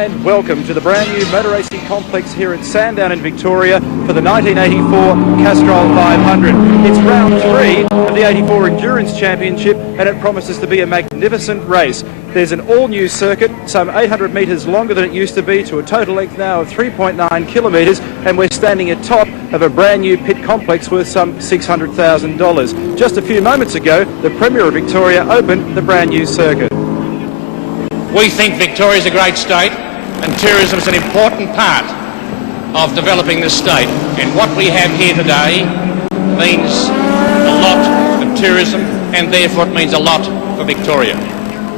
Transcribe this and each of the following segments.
and welcome to the brand new motor racing complex here at Sandown in Victoria for the 1984 Castrol 500. It's round 3 of the 84 Endurance Championship and it promises to be a magnificent race. There's an all-new circuit, some 800 metres longer than it used to be, to a total length now of 3.9 kilometres, and we're standing atop of a brand new pit complex worth some $600,000. Just a few moments ago, the Premier of Victoria opened the brand new circuit. We think Victoria is a great state and tourism is an important part of developing this state. And what we have here today means a lot of tourism and therefore it means a lot for Victoria.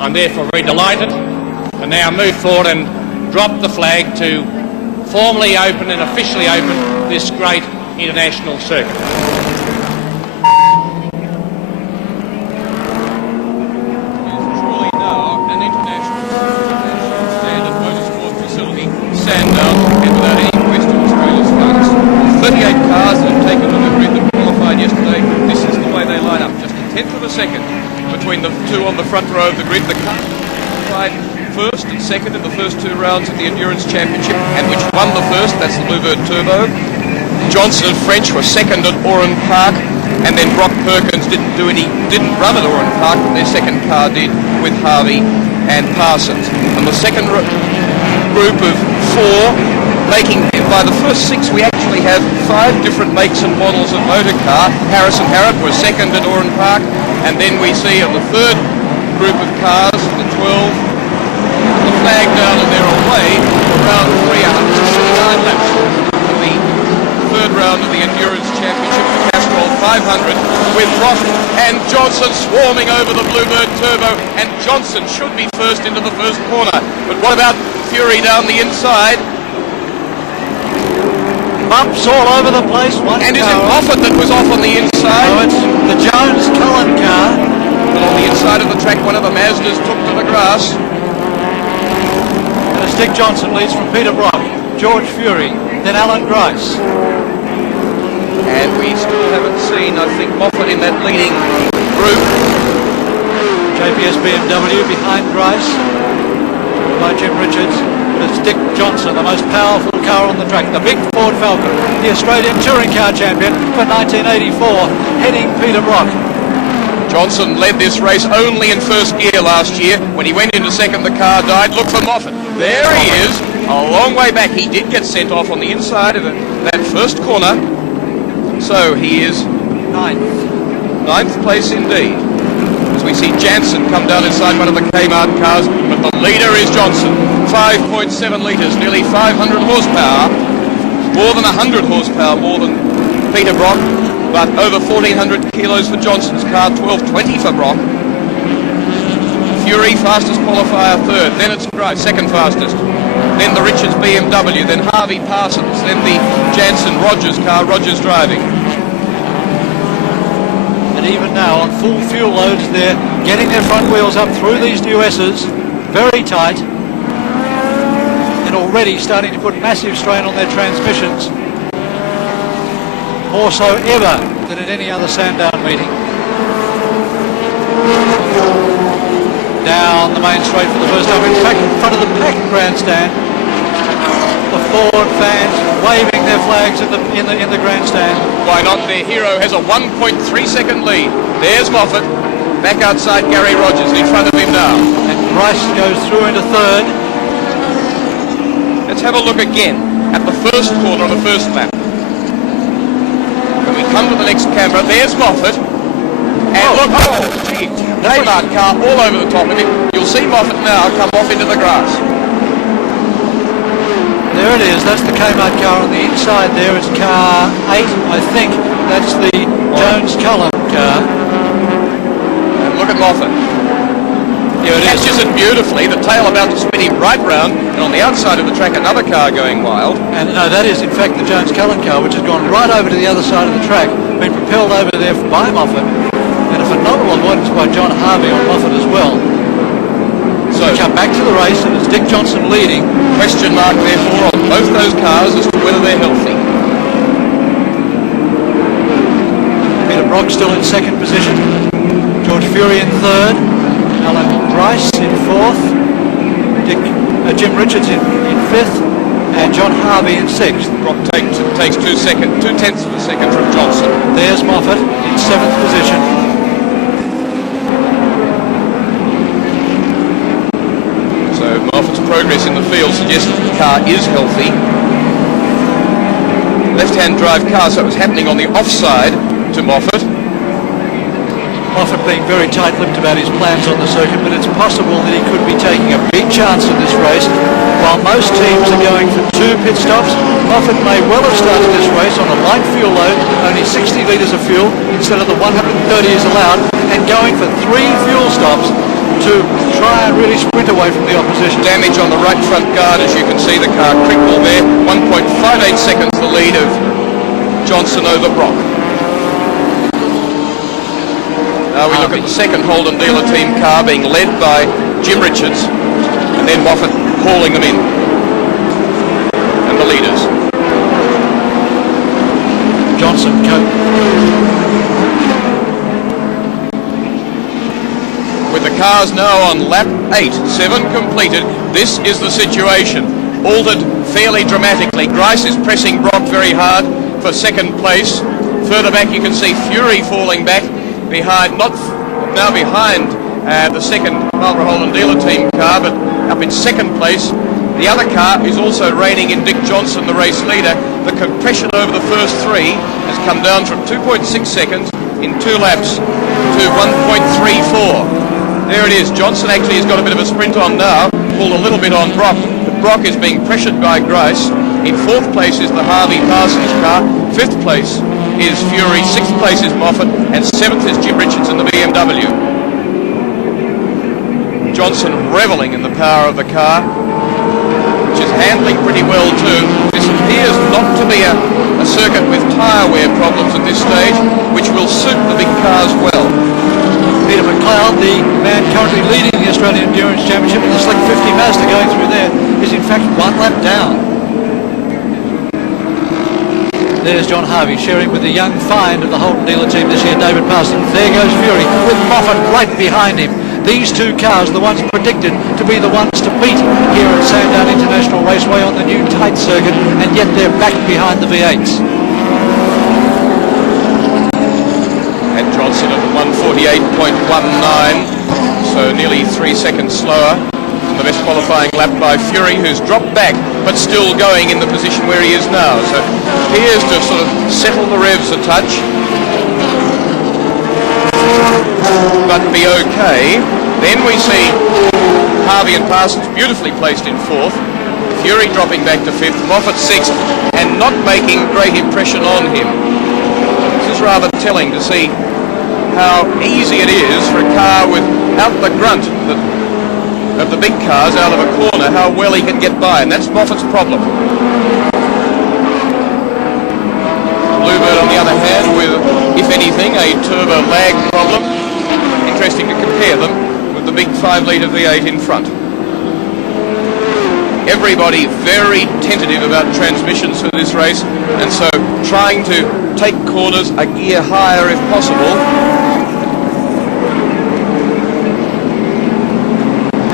I'm therefore very delighted to now move forward and drop the flag to formally open and officially open this great international circuit. Sandown, and without any question Australia's finest. 38 cars that have taken on the grid that qualified yesterday. This is the way they line up. Just a tenth of a second between the two on the front row of the grid. The car qualified first and second in the first two rounds of the Endurance Championship, and which won the first, that's the Bluebird Turbo. Johnson and French were second at Oran Park, and then Brock Perkins didn't run at Oran Park, but their second car did with Harvey and Parsons. And the second group of four, making, by the first six we actually have 5 different makes and models of motor car. Harrison Harrop was second at Oran Park, and then we see on the third group of cars, the 12, the flag down and they're away around 369 laps in the third round of the Endurance Championship, the Castrol 500, with Brock and Johnson swarming over the Bluebird Turbo, and Johnson should be first into the first corner. But what about Fury down the inside? Bumps all over the place. And is it Moffat that was off on the inside? No, it's the Jones-Cullen car. But on the inside of the track, one of the Mazdas took to the grass. And as Dick Johnson leads from Peter Brock, George Fury, then Alan Grice. And we still haven't seen, I think, Moffat in that leading group. JPS BMW behind Grice, by Jim Richards. But it's Dick Johnson, the most powerful car on the track, the big Ford Falcon, the Australian Touring Car Champion for 1984, heading Peter Brock. Johnson led this race only in first gear last year. When he went into second, the car died. Look for Moffat. There he is, a long way back. He did get sent off on the inside of that first corner. So he is ninth place indeed. As we see Jansen come down inside one of the Kmart cars, but the leader is Johnson. 5.7 litres, nearly 500 horsepower, more than 100 horsepower more than Peter Brock, but over 1,400 kilos for Johnson's car, 1220 for Brock. Fury, fastest qualifier, third. Then it's Grice, second fastest. Then the Richards BMW, then Harvey Parsons, then the Jansen Rogers car, Rogers driving. And even now, on full fuel loads, they're getting their front wheels up through these new S's, very tight, and already starting to put massive strain on their transmissions. More so ever than at any other Sandown meeting. Down the main straight for the first time, in fact, in front of the packed grandstand. The Ford fans waving their flags in the grandstand. Why not? Their hero has a 1.3 second lead. There's Moffat, back outside Gary Rogers, in front of him now. And Grice goes through into third. Let's have a look again at the first corner on the first lap. When we come to the next camera, there's Moffat. And look, gee, Kmart car all over the top of him. You'll see Moffat now come off into the grass. There it is, that's the Kmart car on the inside there. It's car 8, I think. That's the Jones-Cullen car. And look at Moffat. Here it Catches it beautifully, the tail about to spin him right round, and on the outside of the track another car going wild. And no, that is in fact the Jones-Cullen car, which has gone right over to the other side of the track, been propelled over there by Moffat, and a phenomenal avoidance by John Harvey on Moffat as well. So we come back to the race, and it's Dick Johnson leading. Question mark therefore on both those cars as to whether they're healthy. Peter Brock still in second position, George Fury in third, Alan Grice in fourth, Dick Jim Richards in fifth, and John Harvey in sixth. Brock takes 2 tenths of a second from Johnson. There's Moffat in seventh position. So Moffat's progress in the field suggests that the car is healthy. Left-hand drive car, so it was happening on the offside to Moffat. Moffat being very tight-lipped about his plans on the circuit, but it's possible that he could be taking a big chance in this race. While most teams are going for 2 pit stops, Moffat may well have started this race on a light fuel load, only 60 litres of fuel instead of the 130 is allowed, and going for 3 fuel stops to try and really sprint away from the opposition. Damage on the right front guard, as you can see the car crippled there. 1.58 seconds the lead of Johnson over Brock. Now we look at the second Holden dealer team car being led by Jim Richards, and then Moffat hauling them in. And the leaders. Johnson, With the cars now on lap 8, 7 completed, this is the situation. Altered fairly dramatically. Grice is pressing Brock very hard for second place. Further back you can see Fury falling back behind, not now behind the second Marlborough Holden dealer team car, but up in second place. The other car is also reigning in Dick Johnson, the race leader. The compression over the first 3 has come down from 2.6 seconds in 2 laps to 1.34. There it is. Johnson actually has got a bit of a sprint on now, pulled a little bit on Brock, but Brock is being pressured by Grice. In 4th place is the Harvey Parsons car. 5th place is Fury. 6th place is Moffat, and 7th is Jim Richards in the BMW. Johnson revelling in the power of the car, which is handling pretty well too. This appears not to be a circuit with tyre wear problems at this stage, which will suit the big cars well. Peter McLeod, the man currently leading the Australian Endurance Championship in the Slick 50 Mazda going through there, is in fact 1 lap down. There's John Harvey sharing with the young find of the Holden dealer team this year, David Parsons. There goes Fury with Moffat right behind him. These 2 cars are the ones predicted to be the ones to beat here at Sandown International Raceway on the new tight circuit, and yet they're back behind the V8s. And Johnson at 148.19, so nearly 3 seconds slower. The best qualifying lap by Fury, who's dropped back but still going in the position where he is now, so appears to sort of settle the revs a touch but be okay. Then we see Harvey and Parsons beautifully placed in 4th, Fury dropping back to 5th, Moffat 6th, and not making great impression on him. This is rather telling to see how easy it is for a car without the grunt of the big cars out of a corner, how well he can get by, and that's Moffat's problem. Bluebird, on the other hand, with, if anything, a turbo lag problem. Interesting to compare them with the big 5-litre V8 in front. Everybody very tentative about transmissions for this race, and so trying to take corners a gear higher if possible.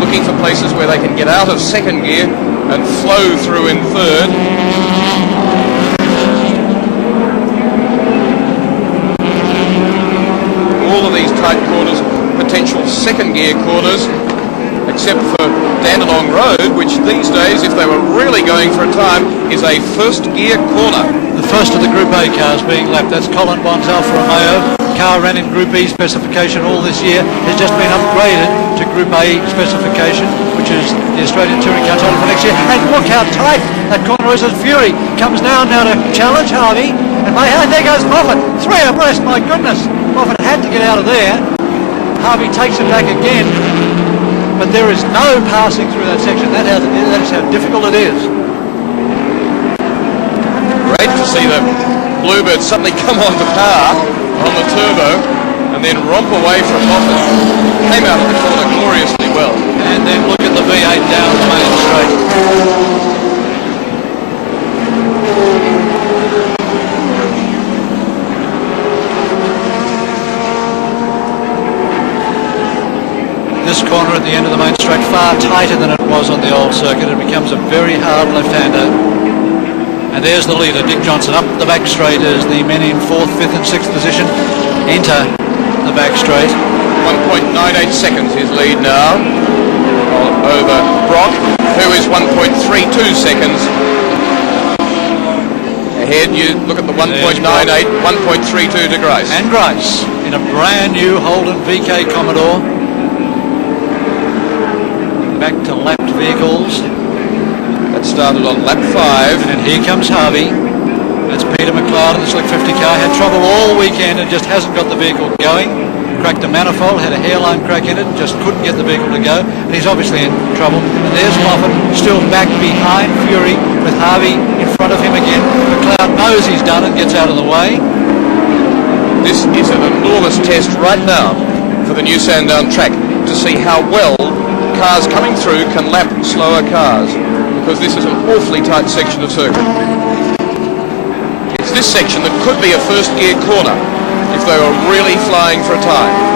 Looking for places where they can get out of second gear and flow through in third. All of these tight corners, potential second gear corners, except for Dandenong Road, which these days, if they were really going for a time, is a first gear corner. The first of the Group A cars being lapped. That's Colin Bond's Alfa Romeo. Car ran in Group E specification all this year, has just been upgraded to Group A specification, which is the Australian Touring Car title for next year. And look how tight that corner is as Fury comes now to challenge Harvey. And there goes Moffat, 3 abreast, my goodness. Moffat had to get out of there. Harvey takes it back again, but there is no passing through that section. That is how difficult it is. Great to see the Bluebird suddenly come on to power on the turbo and then romp away from Moffat. Came out of the corner gloriously well. And then look at the V8 down the main straight. This corner at the end of the main straight, far tighter than it was on the old circuit. It becomes a very hard left-hander. And there's the leader, Dick Johnson, up the back straight as the men in 4th, 5th and 6th position enter the back straight. 1.98 seconds his lead now over Brock, who is 1.32 seconds ahead. You look at the 1.98, 1.32 to Grace. And Grace in a brand new Holden VK Commodore. Back to lapped vehicles. That started on lap 5. And here comes Harvey. That's Peter McLeod in the Slick 50 car. Had trouble all weekend and just hasn't got the vehicle going. Cracked a manifold, had a hairline crack in it, just couldn't get the vehicle to go. And he's obviously in trouble. And there's Moffat still back behind Fury with Harvey in front of him again. McLeod knows he's done and gets out of the way. This is an enormous test right now for the new Sandown track to see how well cars coming through can lap slower cars, because this is an awfully tight section of circuit. It's this section that could be a first gear corner if they were really flying for a time.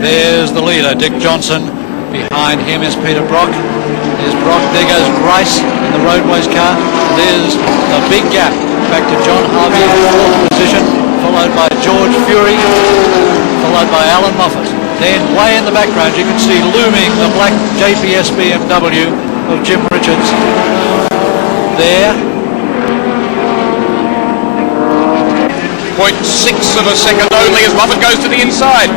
There's the leader, Dick Johnson. Behind him is Peter Brock. There's Brock. There goes Grice in the Roadways car. There's a big gap back to John Harvey in 4th position, followed by George Fury, followed by Alan Moffat. Then way in the background you can see looming the black JPS BMW of Jim Richards. There. 0.6 of a second only as Moffat goes to the inside.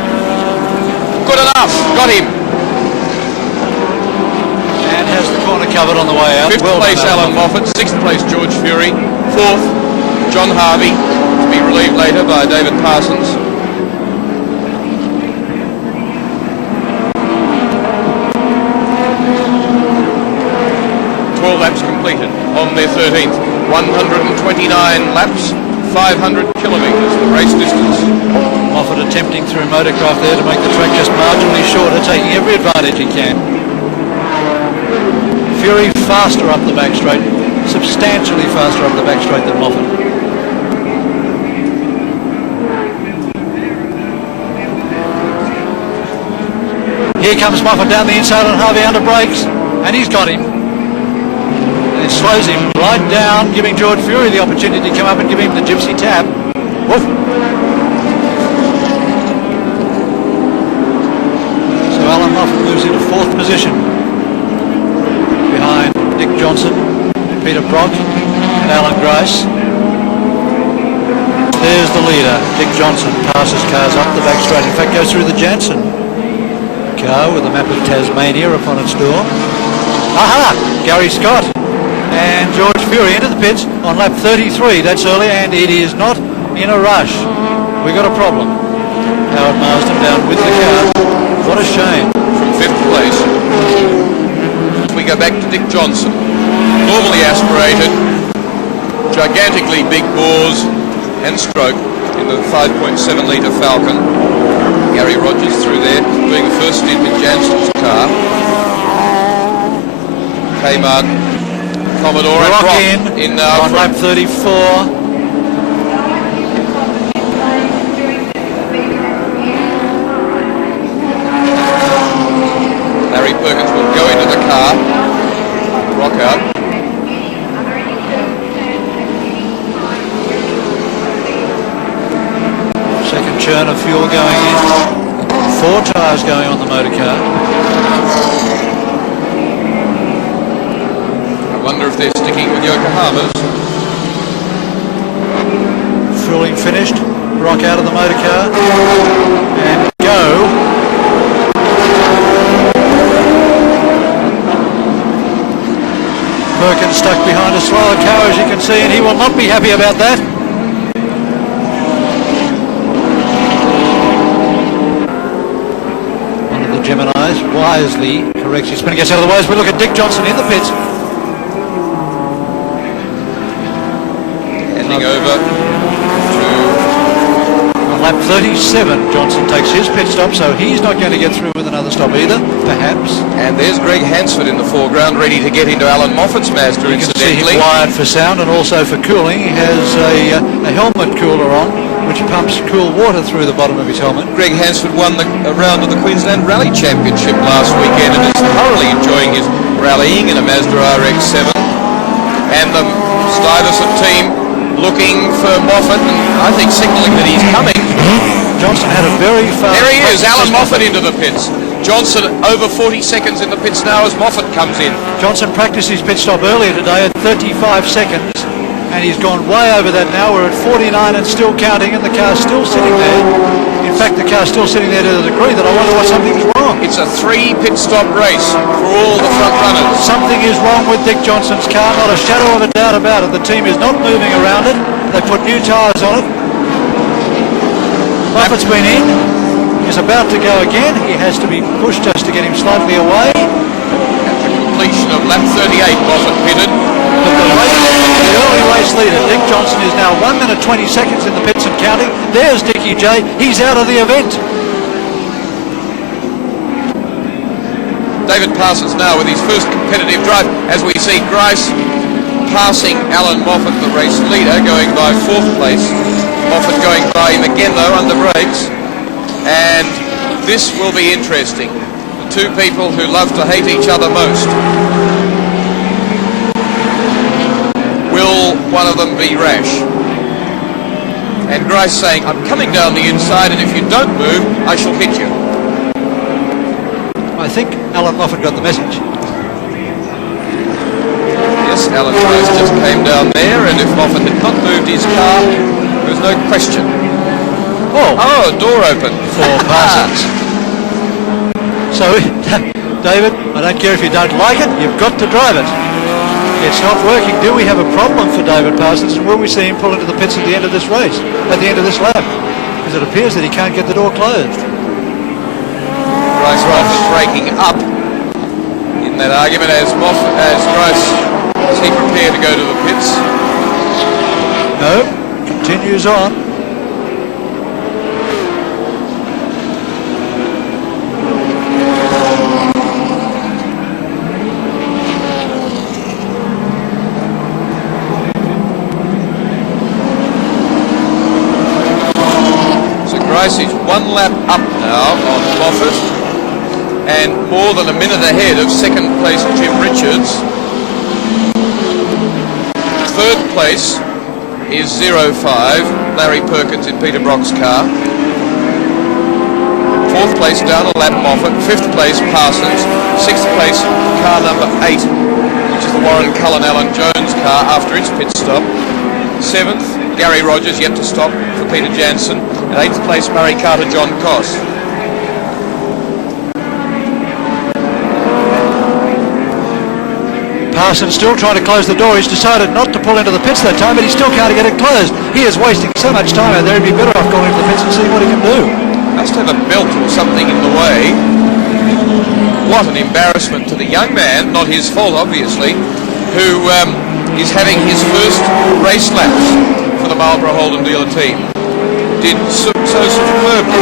Good enough. Got him. And has the corner covered on the way out. 5th place Alan Moffat. 6th place George Fury. 4th John Harvey, to be relieved later by David Parsons. Laps completed on their 13th. 129 laps, 500 kilometres, the race distance. Moffat attempting through motorcraft there to make the track just marginally shorter, taking every advantage he can. Fury faster up the back straight, substantially faster up the back straight than Moffat. Here comes Moffat down the inside on Harvey under brakes, and he's got him. It slows him right down, giving George Fury the opportunity to come up and give him the gypsy tap. Woof. So Alan Moffat moves into 4th position behind Dick Johnson, Peter Brock and Alan Grice. There's the leader. Dick Johnson passes cars up the back straight. In fact, goes through the Jansen car with a map of Tasmania upon its door. Aha! Gary Scott and George Fury into the pits on lap 33. That's early, and it is not in a rush. We got a problem. Howard Marsden down with the car. What a shame. From 5th place, we go back to Dick Johnson. Normally aspirated, gigantically big bores and stroke in the 5.7 litre Falcon. Gary Rogers through there, doing the first stint in Jansen's car. Kmart, Commodore and Brock in on lap 34. Larry Perkins will go into the car. Brock out. Second churn of fuel going in. 4 tyres going on the motor car. I wonder if they're sticking with Yokohama's. Fueling finished. Brock out of the motor car. And go. Perkins stuck behind a slower car, as you can see, and he will not be happy about that. One of the Geminis wisely corrects his spin and gets out of the way as we look at Dick Johnson in the pits. Handing over to lap 37, Johnson takes his pit stop, so he's not going to get through with another stop either, perhaps. And there's Greg Hansford in the foreground, ready to get into Alan Moffat's Mazda, You can see incidentally. him wired for sound and also for cooling. He has a helmet cooler on, which pumps cool water through the bottom of his helmet. Greg Hansford won a round of the Queensland Rally Championship last weekend and is thoroughly enjoying his rallying in a Mazda RX-7. And the Stuyvesant team looking for Moffat, and I think signalling that he's coming. Johnson had a very fast... There he is, Alan Moffat into the pits. Johnson over 40 seconds in the pits now as Moffat comes in. Johnson practiced his pit stop earlier today at 35 seconds, and he's gone way over that now. We're at 49 and still counting, and the car's still sitting there. In fact, the car's still sitting there to the degree that I wonder what something's wrong. It's a 3 pit stop race for all the front runners. Something is wrong with Dick Johnson's car, not a shadow of a doubt about it. The team is not moving around it. They put new tyres on it. Moffat's been in. He's about to go again. He has to be pushed just to get him slightly away. At the completion of lap 38, Moffat pitted. But the early race leader, Dick Johnson, is now 1 minute 20 seconds in the pits and counting. There's Dickie J. He's out of the event. David Parsons now with his first competitive drive as we see Grice passing Alan Moffat, the race leader, going by 4th place. Moffat going by him again though under brakes. And this will be interesting. The two people who love to hate each other most. Will one of them be rash? And Grice saying, I'm coming down the inside and if you don't move, I shall hit you. I think Alan Moffat got the message. Yes, Alan Grice just came down there, and if Moffat had not moved his car, there was no question. Oh, a door open. For Parsons. So, David, I don't care if you don't like it, you've got to drive it. It's not working. Do we have a problem for David Parsons, and will we see him pull into the pits at the end of this race, at the end of this lap? Because it appears that he can't get the door closed. Grice Moffat breaking up in that argument as Grice, is he prepared to go to the pits? No, continues on. So Grice is 1 lap up now on Moffat, and more than a minute ahead of 2nd place Jim Richards. 3rd place is 05, Larry Perkins in Peter Brock's car. 4th place down a lap Moffat. 5th place Parsons. 6th place car number 8, which is the Warren Cullen Alan Jones car after its pit stop. 7th Gary Rogers yet to stop for Peter Jansen. And 8th place Murray Carter John Koss. Parsons still trying to close the door. He's decided not to pull into the pits that time, but he still can't get it closed. He is wasting so much time out there. He'd be better off going into the pits and seeing what he can do. Must have a belt or something in the way. What an embarrassment to the young man, not his fault obviously, who is having his first race laps for the Marlborough Holden dealer team. Did so superbly,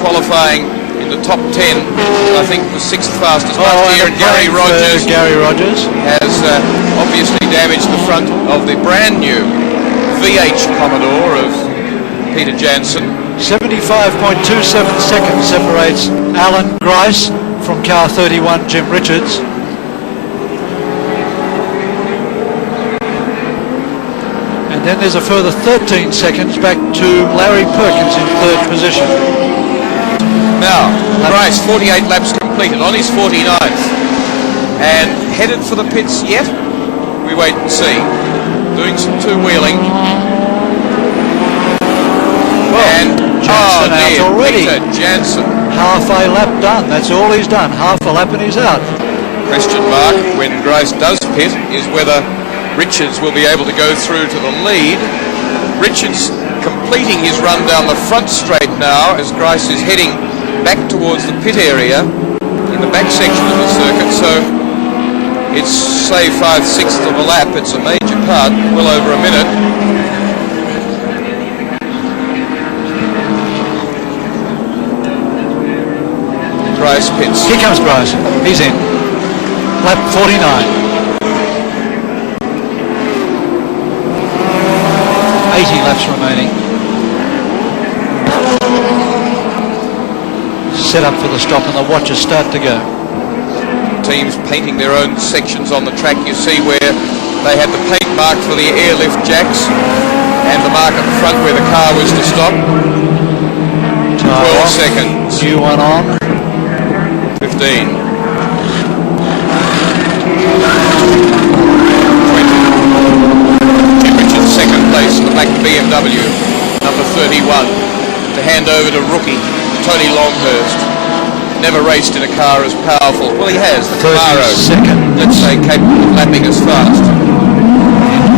qualifying in the top 10, I think was 6th fastest last year, and Gary Rogers has obviously damaged the front of the brand new VH Commodore of Peter Jansen. 75.27 seconds separates Alan Grice from car 31 Jim Richards. And then there's a further 13 seconds back to Larry Perkins in 3rd position. Now, Grice, 48 laps completed on his 49th. And headed for the pits yet? We wait and see. Doing some two-wheeling. And, Jansen out already. Peter Jansen. Half a lap done. That's all he's done. Half a lap and he's out. Question mark when Grice does pit is whether Richards will be able to go through to the lead. Richards completing his run down the front straight now as Grice is heading back towards the pit area in the back section of the circuit, so it's say 5/6 of a lap. It's a major part, well over a minute. Bryce pits. Here comes Bryce. He's in. Lap 49. 80 laps remaining. Set up for the stop and the watches start to go. Teams painting their own sections on the track. You see where they had the paint mark for the airlift jacks and the mark at the front where the car was to stop. 12 seconds. New one on. 15. 20. Jim Richards second place in the black BMW, number 31, to hand over to rookie Tony Longhurst. Never raced in a car as powerful. Well, he has. The Camaro, let's say, capable of lapping as fast.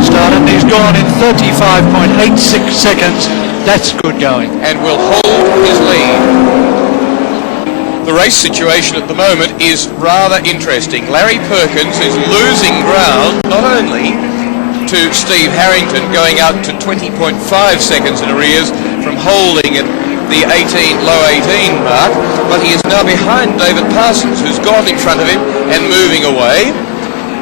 Started, he's gone in 35.86 seconds. That's good going. And will hold his lead. The race situation at the moment is rather interesting. Larry Perkins is losing ground, not only to Steve Harrington, going out to 20.5 seconds in arrears from holding at the low 18 mark, but he is now behind David Parsons, who's gone in front of him and moving away.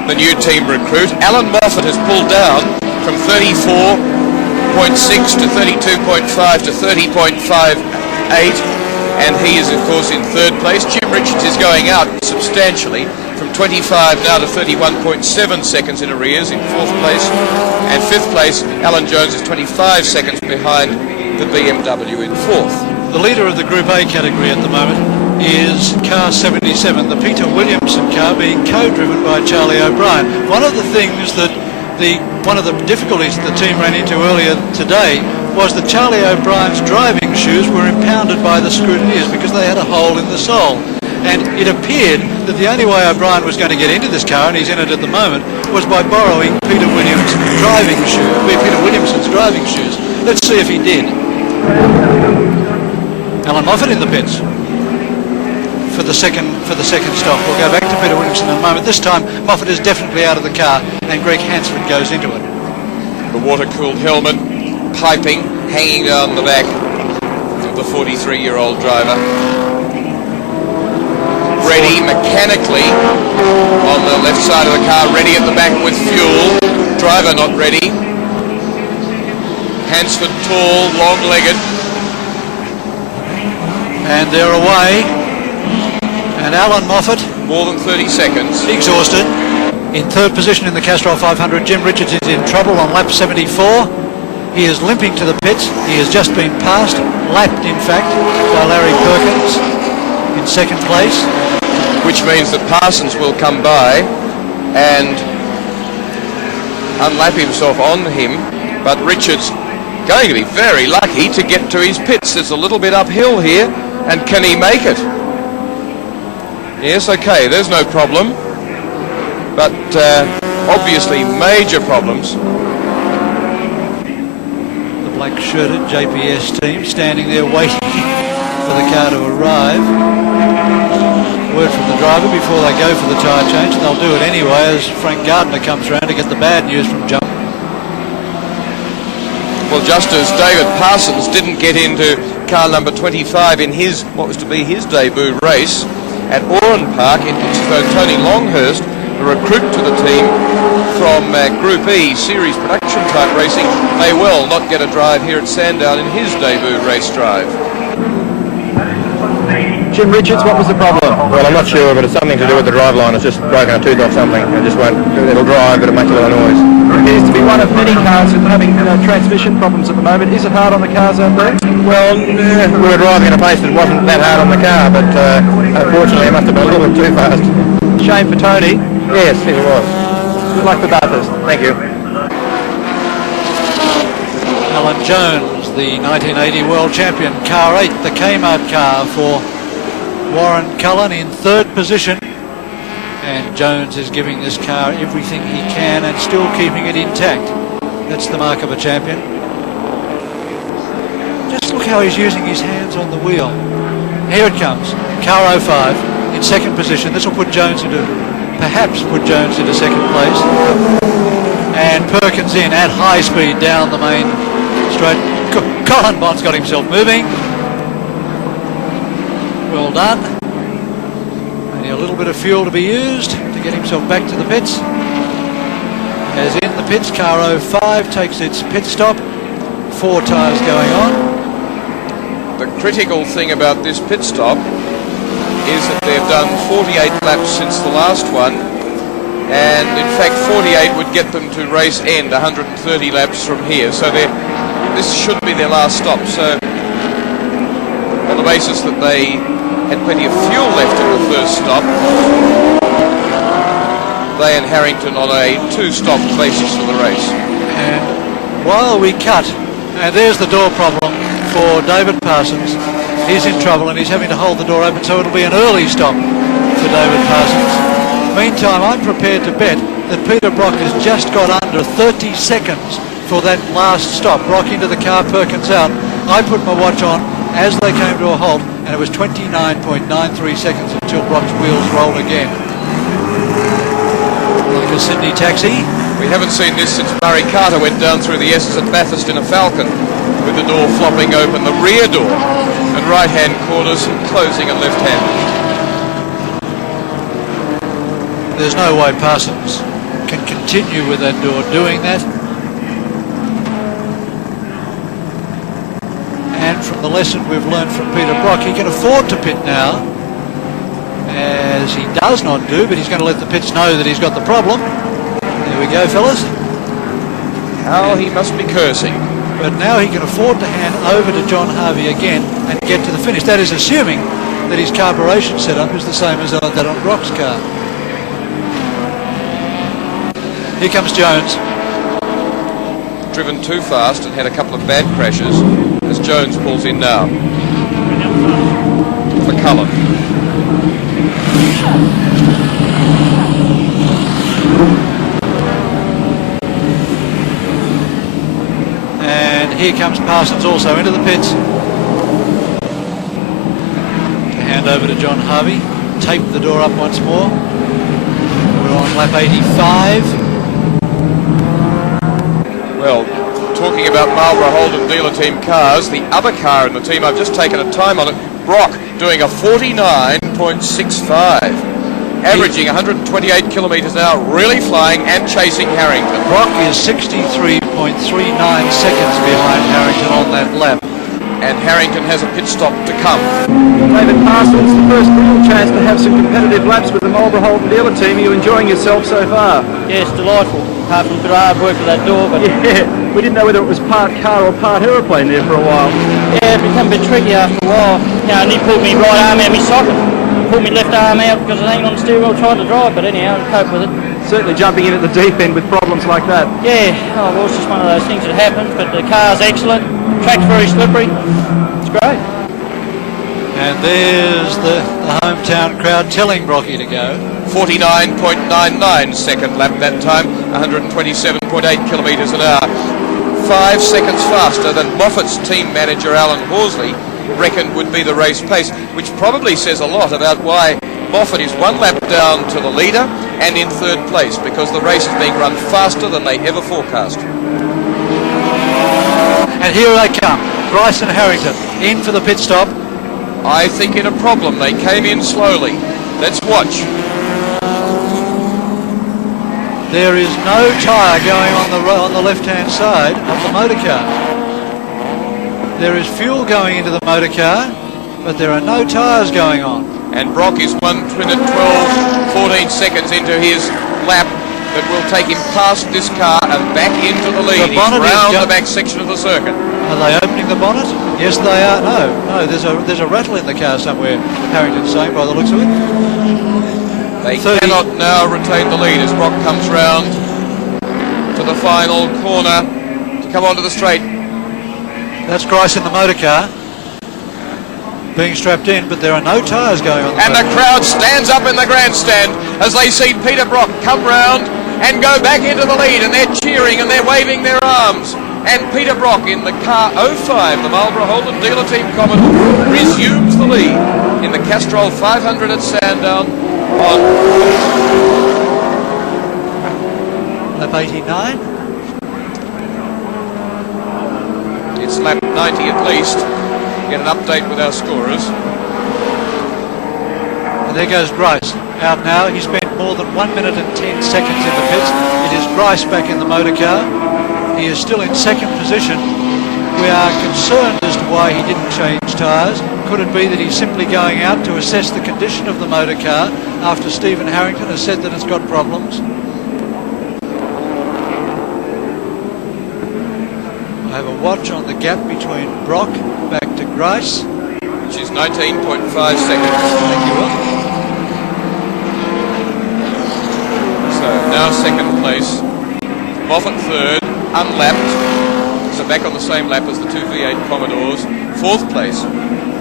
The new team recruit, Alan Moffat, has pulled down from 34.6 to 32.5 to 30.58, and he is, of course, in third place. Jim Richards is going out substantially from 25 now to 31.7 seconds in arrears in fourth place, and fifth place, Alan Jones, is 25 seconds behind the BMW in fourth. The leader of the Group A category at the moment is car 77, the Peter Williamson car, being co-driven by Charlie O'Brien. One of the things that one of the difficulties the team ran into earlier today was that Charlie O'Brien's driving shoes were impounded by the scrutineers because they had a hole in the sole. And it appeared that the only way O'Brien was going to get into this car, and he's in it at the moment, was by borrowing Peter Williamson's driving shoes. Let's see if he did. Alan Moffat in the pits for the second stop. We'll go back to Peter Williamson in a moment. This time Moffat is definitely out of the car and Greg Hansford goes into it. The water-cooled helmet piping, hanging down the back of the 43-year-old driver. Ready mechanically on the left side of the car, ready at the back with fuel. Driver not ready. Hansford tall, long-legged. And they're away. And Alan Moffat, more than 30 seconds. Exhausted. In third position in the Castrol 500, Jim Richards is in trouble on lap 74. He is limping to the pits. He has just been passed, lapped in fact, by Larry Perkins in second place. Which means that Parsons will come by and unlap himself on him, but Richards going to be very lucky to get to his pits. It's a little bit uphill here, and can he make it? Yes, okay, there's no problem, but obviously major problems. The black-shirted JPS team standing there waiting for the car to arrive. Word from the driver before they go for the tyre change, and they'll do it anyway as Frank Gardner comes around to get the bad news from Jump. Well, just as David Parsons didn't get into car number 25 in his, what was to be his debut race at Oran Park, so Tony Longhurst, the recruit to the team from Group E series production type racing, may well not get a drive here at Sandown in his debut race drive. Jim Richards, what was the problem? Well, I'm not sure, but it's something to do with the drive line. It's just broken a tooth off something. It just won't, it'll drive, but it'll make a lot of noise. It appears to be one of many cars having transmission problems at the moment. Is it hard on the cars out there? Well, we were driving at a pace that wasn't that hard on the car, but unfortunately it must have been a little bit too fast. Shame for Tony. Yes, it was. Good luck for Bathurst. Thank you. Alan Jones, the 1980 World Champion, car 8, the Kmart car for Warren Cullen in third position. And Jones is giving this car everything he can and still keeping it intact. That's the mark of a champion. Just look how he's using his hands on the wheel. Here it comes. Car 05 in second position. This will put Jones into, perhaps put Jones into second place. And Perkins in at high speed down the main straight. Colin Bond's got himself moving. Well done. A little bit of fuel to be used to get himself back to the pits. As in the pits, car 05 takes its pit stop. 4 tyres going on. The critical thing about this pit stop is that they've done 48 laps since the last one, and in fact 48 would get them to race end 130 laps from here, so this should be their last stop. So on the basis that they had plenty of fuel left in the first stop, they and Harrington on a 2-stop basis for the race. And while we cut, and there's the door problem for David Parsons. He's in trouble and he's having to hold the door open, so it'll be an early stop for David Parsons. Meantime, I'm prepared to bet that Peter Brock has just got under 30 seconds for that last stop. Brock into the car, Perkins out. I put my watch on as they came to a halt, and it was 29.93 seconds until Brock's wheels rolled again. Like a Sydney taxi. We haven't seen this since Murray Carter went down through the S's at Bathurst in a Falcon, with the door flopping open, the rear door and right-hand corners closing and left-hand. There's no way Parsons can continue with that door doing that. And from the lesson we've learned from Peter Brock, he can afford to pit now, as he does not do, but he's going to let the pits know that he's got the problem. There we go, fellas. How he must be cursing. But now he can afford to hand over to John Harvey again and get to the finish. That is assuming that his carburation setup is the same as that on Brock's car. Here comes Jones. Driven too fast and had a couple of bad crashes as Jones pulls in now. For Cullen. And here comes Parsons also into the pits. To hand over to John Harvey. Tape the door up once more. We're on lap 85. Well, talking about Marlborough Holden dealer team cars, the other car in the team, I've just taken a time on it, Brock doing a 49.65, averaging 128 kilometres an hour, really flying and chasing Harrington. Brock is 63.39 seconds behind Harrington on that lap. And Harrington has a pit stop to come. David Parsons, the first real chance to have some competitive laps with the Marlborough Holden dealer team. Are you enjoying yourself so far? Yes, delightful. Apart from a bit of hard work with that door, but Yeah, we didn't know whether it was part car or part aeroplane there for a while. yeah, it became a bit tricky after a while. You know, and he pulled me right arm out of my socket, pulled me left arm out because I was hanging on the steering wheel trying to drive. But anyhow, I cope with it. Certainly jumping in at the deep end with problems like that. Yeah, oh, well, it's just one of those things that happens. But the car's excellent. Track's very slippery. It's great. And there's the hometown crowd telling Brocky to go. 49.99 second lap that time, 127.8 kilometres an hour. 5 seconds faster than Moffat's team manager Alan Horsley reckoned would be the race pace, which probably says a lot about why Moffat is 1 lap down to the leader and in 3rd place, because the race is being run faster than they ever forecast. And here they come. Bryce and Harrington in for the pit stop. I think in a problem. They came in slowly. Let's watch. There is no tyre going on the left-hand side of the motor car. There is fuel going into the motor car, but there are no tyres going on. And Brock is 1 minute 14 seconds into his lap that will take him past this car and back into the lead. The bonnet He's round is the back section of the circuit. Are they opening the bonnet? Yes, they are. No, there's a rattle in the car somewhere, Harrington's saying, by the looks of it. They 30. cannot now retain the lead as Brock comes round to the final corner to come onto the straight. That's Grice in the motor car being strapped in, but there are no tyres going on. And the crowd stands up in the grandstand as they see Peter Brock come round and go back into the lead, and they're cheering and they're waving their arms. And Peter Brock in the car 05, the Marlborough Holden dealer team Commodore, resumes the lead in the Castrol 500 at Sandown on lap 89. It's lap 90 at least. Get an update with our scorers. And there goes Grice out now. He spent more than 1 minute and 10 seconds in the pits. It is Grice back in the motor car. He is still in second position. We are concerned as to why he didn't change tyres. Could it be that he's simply going out to assess the condition of the motor car after Stephen Harrington has said that it's got problems? I have a watch on the gap between Brock back to Grice, which is 19.5 seconds. Thank you, Will. So now second place. Moffat third, unlapped. So back on the same lap as the two V8 Commodores. Fourth place,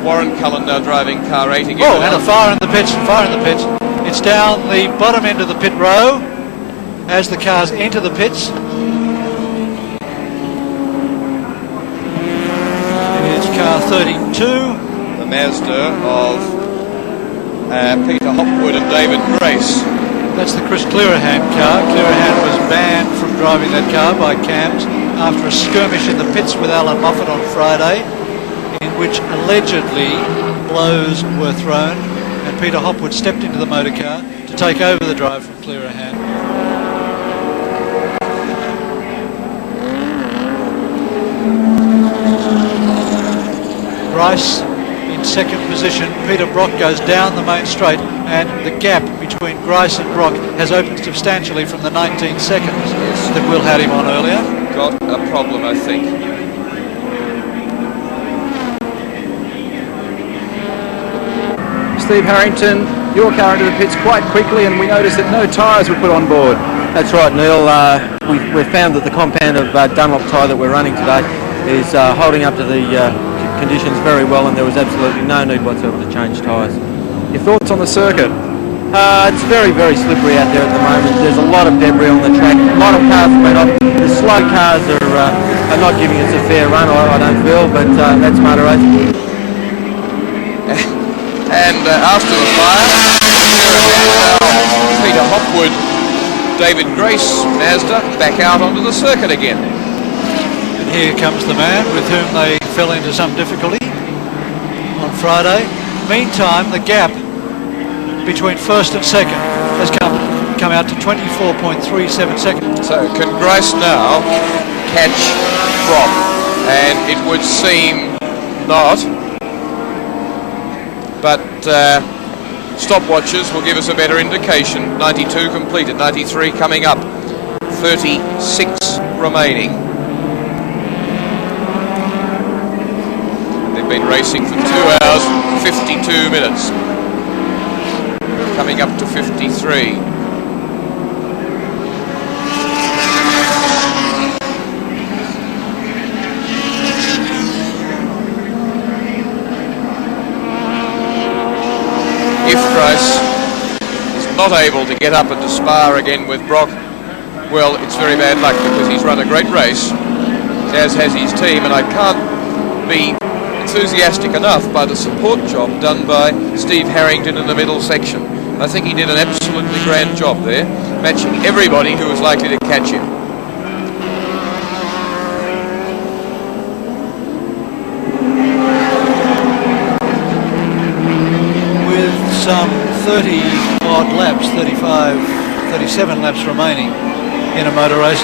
Warren Cullen now driving car 8 again. Oh, and a fire in the pits, It's down the bottom end of the pit row as the cars enter the pits. It is car 32. The Mazda of Peter Hopwood and David Grace. That's the Chris Clearahan car. Clearahan was banned from driving that car by CAMS after a skirmish in the pits with Alan Moffat on Friday, in which allegedly blows were thrown, and Peter Hopwood stepped into the motor car to take over the drive from Clearahan. Grice in second position. Peter Brock goes down the main straight, and the gap between Grice and Brock has opened substantially from the 19 seconds that Will had him on earlier. Got a problem, I think. Steve Harrington, your car into the pits quite quickly, and we noticed that no tyres were put on board. That's right, Neil. We've found that the compound of Dunlop tyre that we're running today is holding up to the conditions very well, and there was absolutely no need whatsoever to change tyres. Your thoughts on the circuit? It's very, very slippery out there at the moment. There's a lot of debris on the track. A lot of cars have been off. The slow cars are not giving us a fair run, I don't feel, but that's motor racing. And after the fire, Peter Hopwood, David Grace, Mazda, back out onto the circuit again. And here comes the man with whom they fell into some difficulty on Friday. Meantime, the gap between first and second has come out to 24.37 seconds. So can Grace now catch Brock? And it would seem not. But stopwatches will give us a better indication. 92 completed, 93 coming up, 36 remaining. They've been racing for 2 hours, 52 minutes. Coming up to 53. If Grace is not able to get up and to spar again with Brock, well, it's very bad luck, because he's run a great race, as has his team, and I can't be enthusiastic enough by the support job done by Steve Harrington in the middle section. I think he did an absolutely grand job there, matching everybody who was likely to catch him. Some 30 odd laps, 37 laps remaining in a motor race.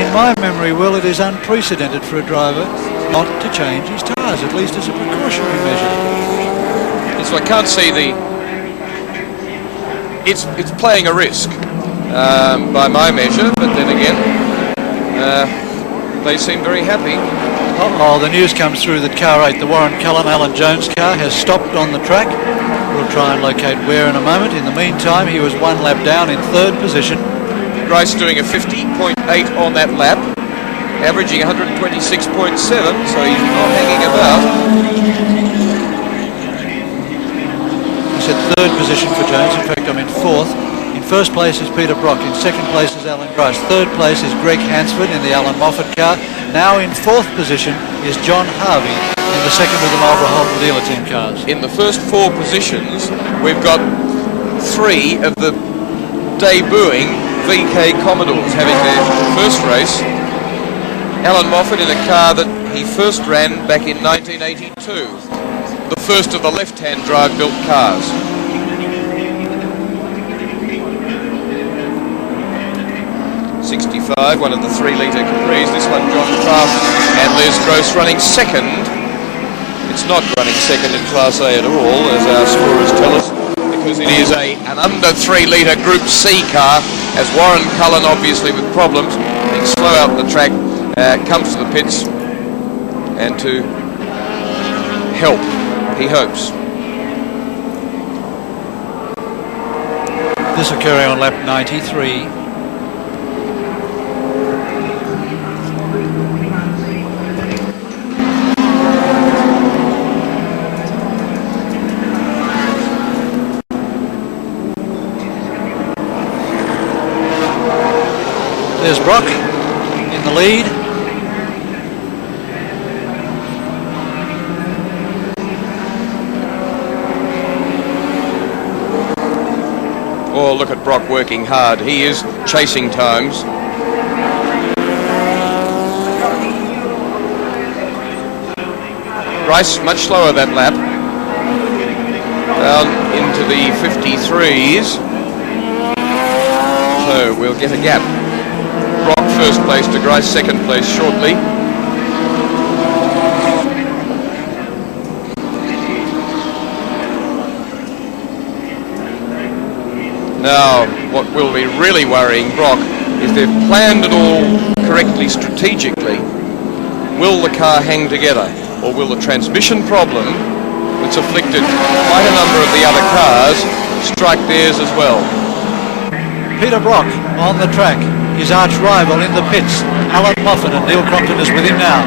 In my memory, Will, it is unprecedented for a driver not to change his tyres, at least as a precautionary measure. So I can't see the... It's playing a risk by my measure, but then again, they seem very happy. Oh, the news comes through that car 8, the Warren Cullen Alan Jones car, has stopped on the track. We'll try and locate where in a moment. In the meantime, he was 1 lap down in third position. Grace doing a 50.8 on that lap, averaging 126.7, so he's not hanging about. I said third position for Jones. In fact, I'm in fourth. In first place is Peter Brock. In second place is Alan Grice. Third place is Greg Hansford in the Alan Moffat car. Now in fourth position is John Harvey in the second of the Marlborough Holden dealer team cars. In the first 4 positions, we've got 3 of the debuting VK Commodores having their first race. Alan Moffat in a car that he first ran back in 1982, the first of the left-hand drive built cars. 65, one of the 3-litre Capris. This one, John Craft and Les Gross running second. It's not running second in Class A at all, as our scorers tell us, because it is an under 3-litre Group C car, as Warren Cullen, obviously with problems, being slow out the track, comes to the pits and to help, he hopes. This occurring on lap 93. There's Brock in the lead. Oh, look at Brock working hard. He is chasing times. Rice much slower that lap. Down into the 53s. So we'll get a gap. Brock first place to Grice second place shortly. Now, what will be really worrying Brock is they've planned it all correctly strategically. Will the car hang together, or will the transmission problem that's afflicted quite a number of the other cars strike theirs as well? Peter Brock on the track. His arch rival in the pits, Alan Moffat, and Neil Crompton is with him now.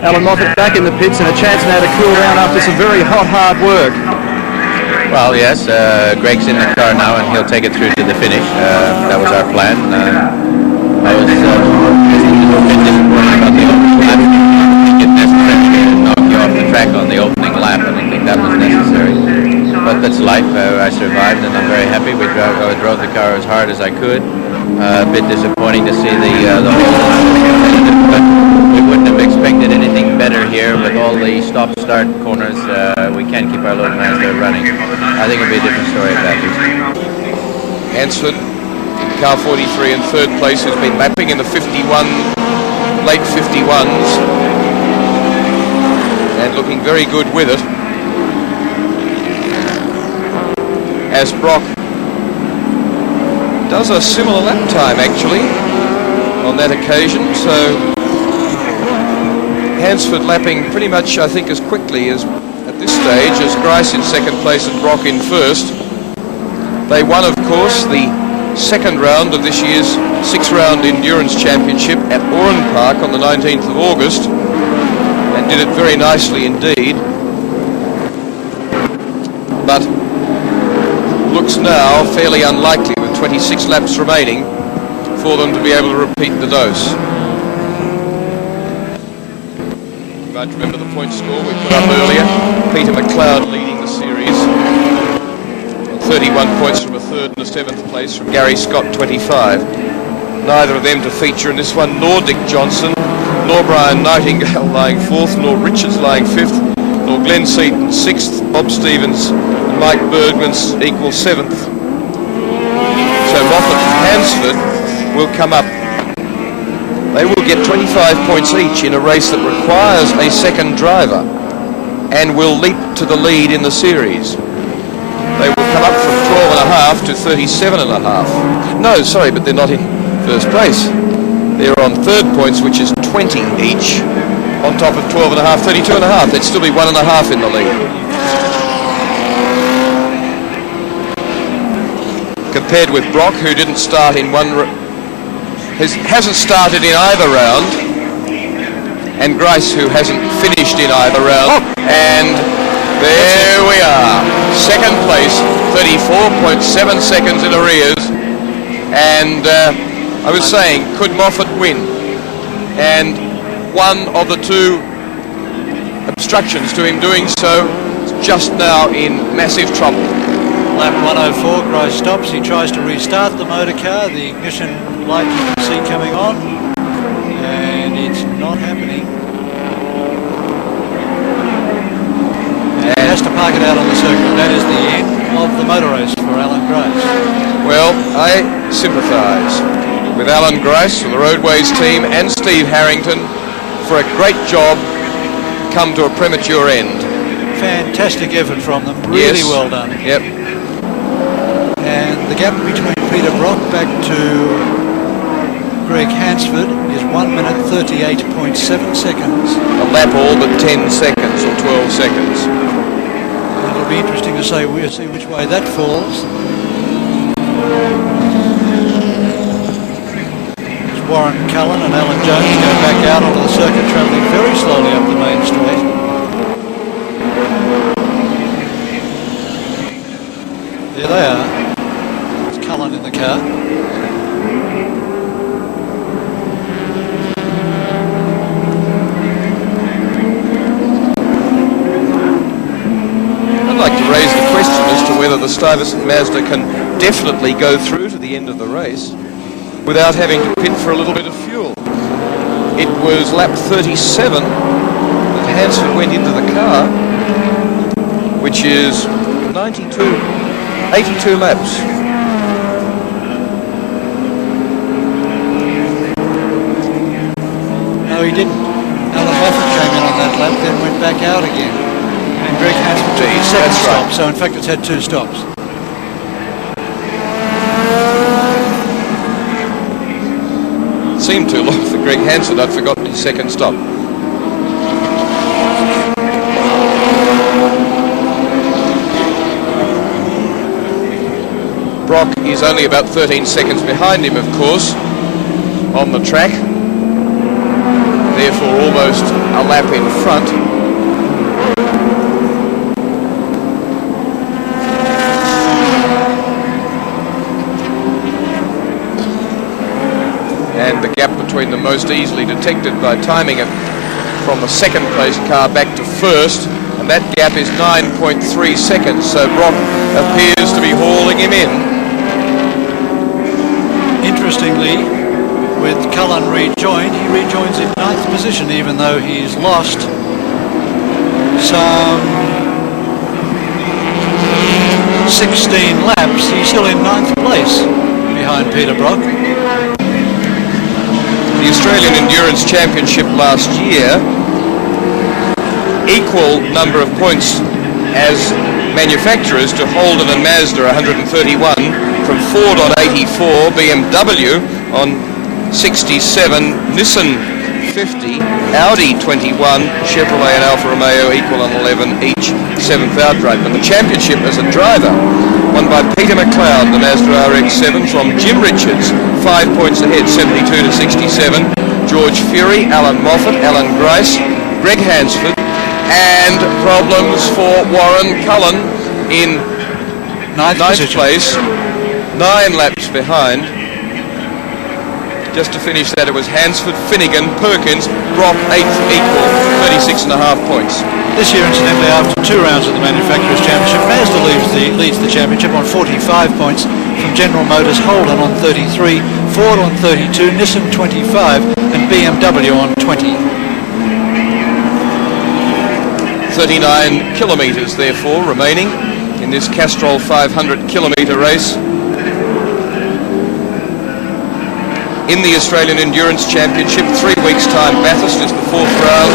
Alan Moffat back in the pits and a chance now to cool down after some very hard work. Well, yes, Greg's in the car now and he'll take it through to the finish. That was our plan. I was a bit disappointed about the opening lap. I think it's necessary to knock you off the track on the opening lap. I don't think that was necessary. But that's life. I survived and I'm very happy. I drove the car as hard as I could. A bit disappointing to see the whole, but we wouldn't have expected anything better here with all the stop-start corners. We can keep our load master running. I think it'll be a different story at that. Hansford in car 43 in third place has been lapping in the 51, late 51s, and looking very good with it. As Brock does a similar lap time actually on that occasion, so Hansford lapping pretty much I think as quickly as at this stage as Grice in second place and Brock in first. They won of course the second round of this year's 6-round endurance championship at Oran Park on the 19th of August and did it very nicely indeed, but looks now fairly unlikely 26 laps remaining for them to be able to repeat the dose. You might remember the point score we put up earlier. Peter McLeod leading the series. 31 points from a third and a seventh place from Gary Scott 25. Neither of them to feature in this one, nor Dick Johnson, nor Brian Nightingale lying fourth, nor Richards lying fifth, nor Glenn Seaton sixth, Bob Stevens and Mike Bergman's equal seventh. So Moffat and Hansford will come up. They will get 25 points each in a race that requires a second driver and will leap to the lead in the series. They will come up from 12.5 to 37.5. No, sorry, but they're not in first place. They're on third points, which is 20 each, on top of 12.5, 32.5. They'd still be 1.5 in the lead. Compared with Brock, who didn't start in hasn't started in either round, and Grice, who hasn't finished in either round. And there we are, second place, 34.7 seconds in arrears. And I was saying, could Moffat win? And one of the two obstructions to him doing so is just now in massive trouble. Lap 104, Grice stops. He tries to restart the motor car. The ignition light you can see coming on, and it's not happening. And he has to park it out on the circuit. That is the end of the motor race for Alan Grice. Well, I sympathise. with Alan Grice from the Roadways team and Steve Harrington for a great job come to a premature end. Fantastic effort from them, really well done. Yep. And the gap between Peter Brock back to Greg Hansford is 1 minute 38.7 seconds. A lap all but 10 seconds or 12 seconds. It'll be interesting to see which way that falls. As Warren Cullen and Alan Jones go back out onto the circuit, travelling very slowly up the main straight. There they are. It's Cullen in the car. I'd like to raise the question as to whether the Stuyvesant Mazda can definitely go through to the end of the race without having to pit for a little bit of fuel. It was lap 37 that Hansford went into the car, which is 82 laps. No, he didn't. Alan Moffat came in on that lap, then went back out again. And Greg Hansford took his second stop, so in fact it's had 2 stops. Seemed too long for Greg Hansford. I'd forgotten his second stop. Brock is only about 13 seconds behind him, of course, on the track. Therefore, almost a lap in front. And the gap between the most easily detected by timing it from the second place car back to first, and that gap is 9.3 seconds, so Brock appears to be hauling him in. Interestingly, with Cullen rejoined, he rejoins in 9th position, even though he's lost some 16 laps. He's still in 9th place behind Peter Brock. The Australian Endurance Championship last year, equal number of points as manufacturers to Holden and Mazda 131, from Ford on 84, BMW on 67, Nissan 50, Audi 21, Chevrolet and Alfa Romeo equal on 11, each 7th outright. And the championship as a driver, won by Peter McLeod, the Mazda RX-7 from Jim Richards, 5 points ahead, 72 to 67. George Fury, Alan Moffat, Alan Grice, Greg Hansford, and problems for Warren Cullen in 9th place, 9 laps behind. Just to finish that, it was Hansford, Finnegan, Perkins, Brock 8th equal, 36.5 points. This year, incidentally, after 2 rounds of the Manufacturers' Championship, Mazda leads the championship on 45 points from General Motors, Holden on 33, Ford on 32, Nissan 25, and BMW on 20. 39 kilometres, therefore, remaining in this Castrol 500 kilometre race. In the Australian Endurance Championship, 3 weeks' time, Bathurst is the 4th round.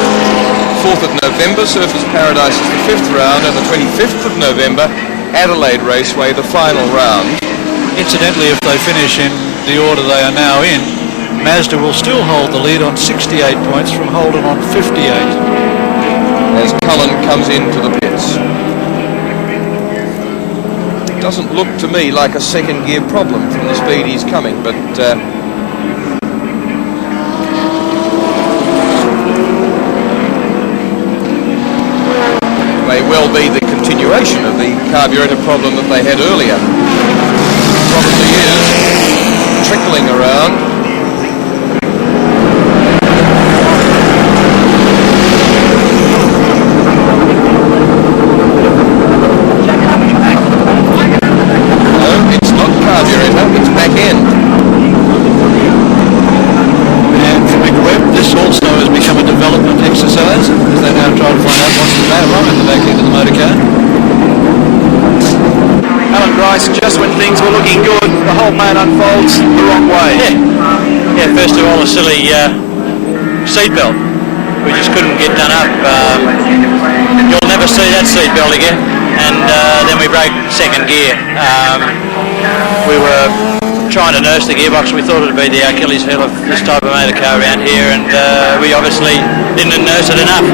4th of November, Surfers Paradise is the 5th round, and the 25th of November, Adelaide Raceway, the final round. Incidentally, if they finish in the order they are now in, Mazda will still hold the lead on 68 points from Holden on 58. As Cullen comes into the pits. Doesn't look to me like a second gear problem from the speed he's coming, but may well be the continuation of the carburetor problem that they had earlier. Probably is trickling around. No, it's not carburetor, it's back end. And for Mick Webb, this also has become a development exercise as they now try to find out what's the wrong at the back end of the motor car. Alan Grice, just when things were looking good, the whole plan unfolds the wrong way. Yeah. Yeah, first of all, a silly seatbelt. We just couldn't get done up. You'll never see that seatbelt again. And then we broke second gear. We were trying to nurse the gearbox. We thought it would be the Achilles heel of this type of motor car around here, and we obviously didn't nurse it enough.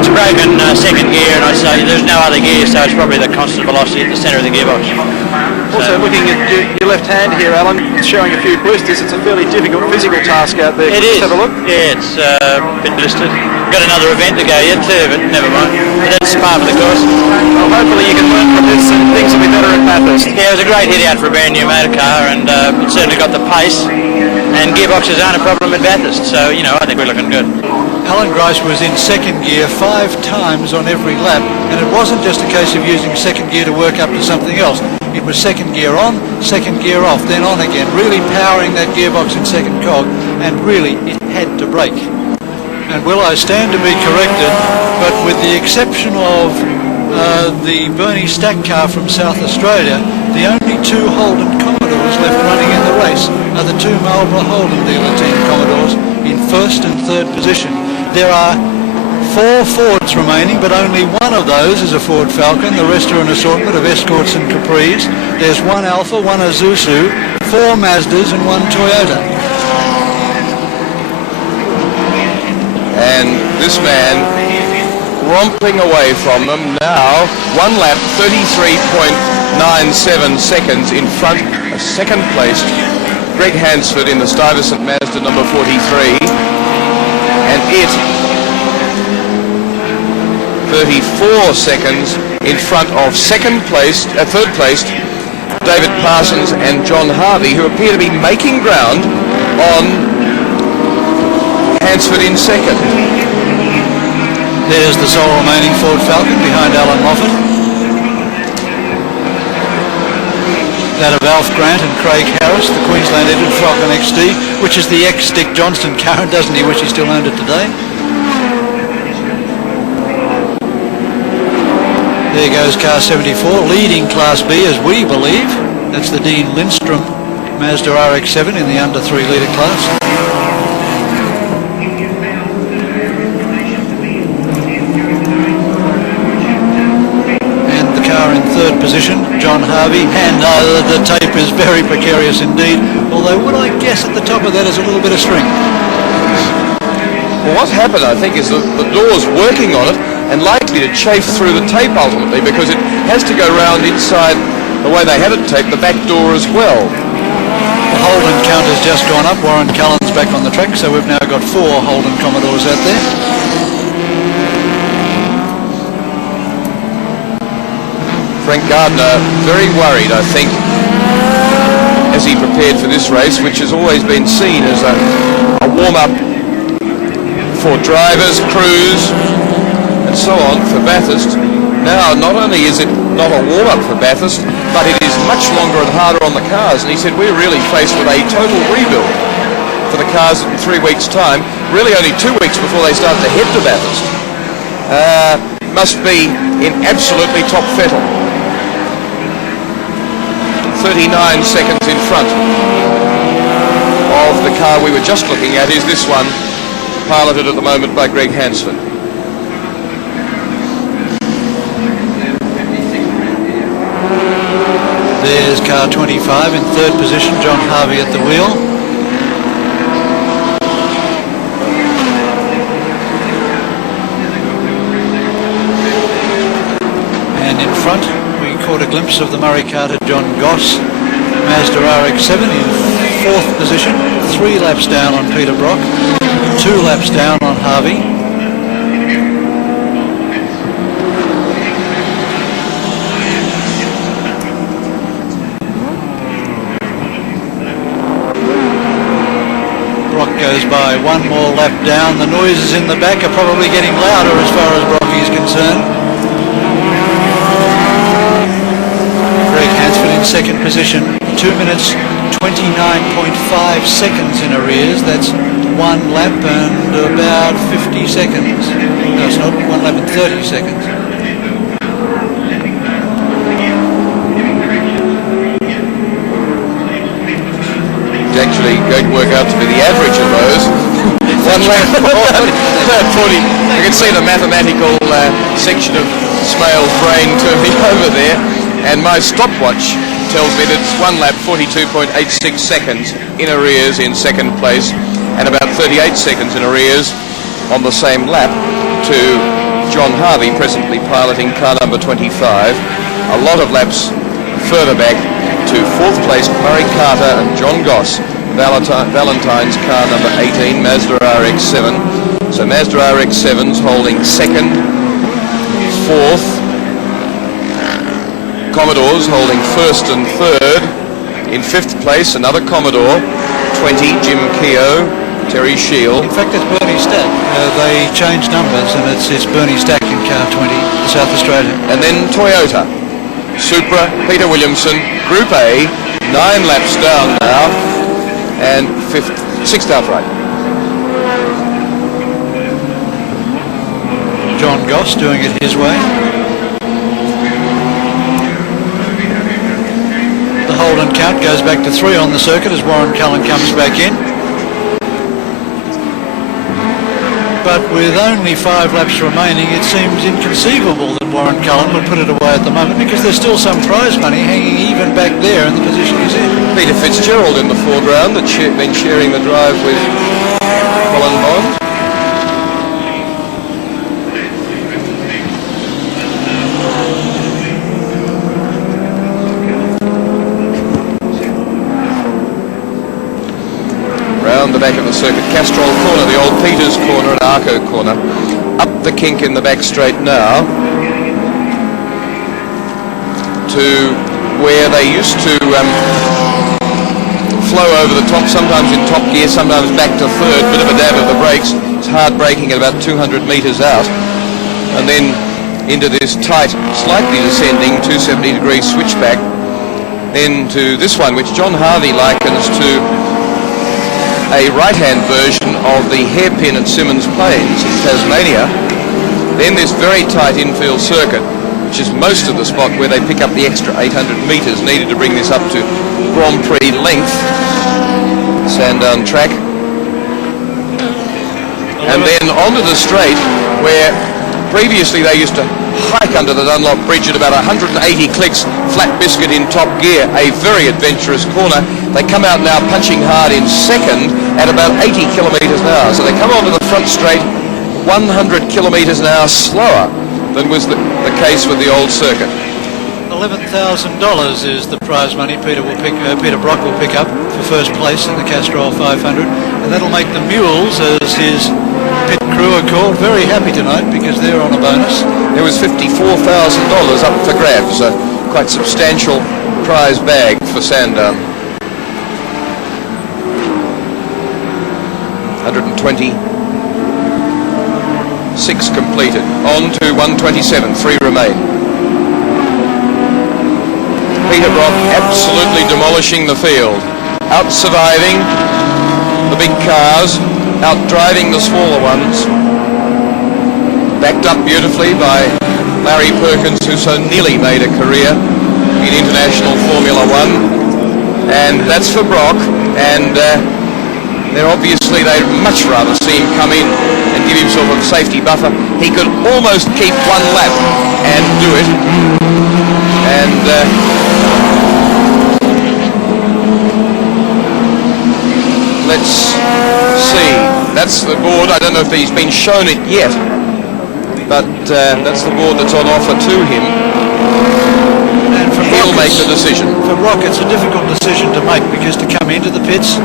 It's broken second gear, and I say there's no other gear, so it's probably the constant velocity at the centre of the gearbox. Also, looking at your left hand here, Alan, it's showing a few blisters. It's a fairly difficult physical task out there. It is. Have a look. Yeah, it's a bit blistered. Got another event to go yet too, but never mind. But that's part of the course. Well, hopefully you can learn from this and things will be better at Bathurst. Yeah, it was a great hit out for a brand new motor car, and it certainly got the pace. And gearboxes aren't a problem at Bathurst, so you know I think we're looking good. Alan Grice was in second gear 5 times on every lap, and it wasn't just a case of using second gear to work up to something else. It was second gear on, second gear off, then on again, really powering that gearbox in second cog, and really it had to brake. And will I stand to be corrected, but with the exception of the Bernie Stack car from South Australia, the only 2 Holden Commodores left running in the race are the 2 Marlborough Holden dealer team Commodores in first and third position. There are 4 Fords remaining, but only one of those is a Ford Falcon. The rest are an assortment of Escorts and Capris. There's 1 Alfa, 1 Isuzu, 4 Mazdas and 1 Toyota. And this man romping away from them now, 1 lap, 33.97 seconds in front of second placed Greg Hansford in the Stuyvesant Mazda number 43, and it 34 seconds in front of third placed David Parsons and John Harvey, who appear to be making ground on Hansford in second. There's the sole remaining Ford Falcon behind Alan Moffat. That of Alf Grant and Craig Harris, the Queensland Edward Falcon XD, which is the ex-Dick Johnston car, and doesn't he wish he still owned it today? There goes car 74, leading Class B as we believe. That's the Dean Lindstrom Mazda RX-7 in the under 3 litre class. In third position, John Harvey, and the tape is very precarious indeed, although what I guess at the top of that is a little bit of string. Well, what's happened, I think, is that the door's working on it and likely to chafe through the tape ultimately, because it has to go round inside the way they had it taped, the back door as well. The Holden count has just gone up. Warren Cullen's back on the track, so we've now got 4 Holden Commodores out there. Frank Gardner very worried, I think, as he prepared for this race, which has always been seen as a warm-up for drivers, crews, and so on for Bathurst. Now, not only is it not a warm-up for Bathurst, but it is much longer and harder on the cars. And he said, we're really faced with a total rebuild for the cars in 3 weeks' time, really only 2 weeks before they start to head to Bathurst. Must be in absolutely top fettle. 39 seconds in front of the car we were just looking at is this one, piloted at the moment by Greg Hansford. There's car 25 in third position, John Harvey at the wheel. And in front, we caught a glimpse of the Murray Carter John Goss Mazda RX-7 in fourth position, 3 laps down on Peter Brock, 2 laps down on Harvey. Brock goes by 1 more lap down. The noises in the back are probably getting louder as far as Brock is concerned. Greg Hansford in second position, 2 minutes 29.5 seconds in arrears. That's 1 lap and about 50 seconds. No, it's not, 1 lap and 30 seconds. Jack actually going to work out to be the average of those. 1 lap forward, 40. You can see the mathematical section of Smale's brain turning over there. And my stopwatch tells me that it's 1 lap 42.86 seconds in arrears in second place, and about 38 seconds in arrears on the same lap to John Harvey, presently piloting car number 25. A lot of laps further back to fourth place Murray Carter and John Goss, Valentine's car number 18, Mazda RX-7. So Mazda RX-7's holding second, fourth, Commodores holding first and third. In fifth place, another Commodore, 20, Jim Keogh, Terry Shield. In fact, it's Bernie Stack. They changed numbers, and it's Bernie Stack in car 20, South Australia. And then Toyota, Supra, Peter Williamson, Group A, 9 laps down now, and sixth outright. John Goss doing it his way. The Holden count goes back to 3 on the circuit as Warren Cullen comes back in. But with only 5 laps remaining, it seems inconceivable that Warren Cullen would put it away at the moment, because there's still some prize money hanging even back there in the position he's in. Peter Fitzgerald in the foreground, that's been sharing the drive with Colin Bond. Round the back of the circuit, Castrol corner, the old Peters corner and Arco corner. Up the kink in the back straight now to where they used to flow over the top, sometimes in top gear, sometimes back to third, bit of a dab of the brakes. It's hard braking at about 200 metres out. And then into this tight, slightly descending 270-degree switchback. Then to this one, which John Harvey likens to a right-hand version of the hairpin at Symonds Plains in Tasmania. Then this very tight infield circuit, which is most of the spot where they pick up the extra 800 metres needed to bring this up to Grand Prix length. Sandown track. And then onto the straight, where previously they used to hike under the Dunlop Bridge at about 180 clicks, flat biscuit in top gear, a very adventurous corner. They come out now punching hard in second at about 80 kilometres an hour. So they come onto the front straight 100 kilometres an hour slower than was the case with the old circuit. $11,000 is the prize money Peter Brock will pick up for first place in the Castrol 500, and that'll make the Mules, as his pit crew are called, very happy tonight because they're on a bonus. There was $54,000 up for grabs, a quite substantial prize bag for Sandown. 126 completed. On to 127, 3 remain. Peter Brock absolutely demolishing the field, out surviving the big cars, out driving the smaller ones, backed up beautifully by Larry Perkins, who so nearly made a career in international Formula One. And that's for Brock, and they'd much rather see him come in and give himself a safety buffer. He could almost keep 1 lap and do it. And let's see. That's the board. I don't know if he's been shown it yet, but that's the board that's on offer to him. And for he'll make the decision. For Brock, it's a difficult decision to make, because to come into the pits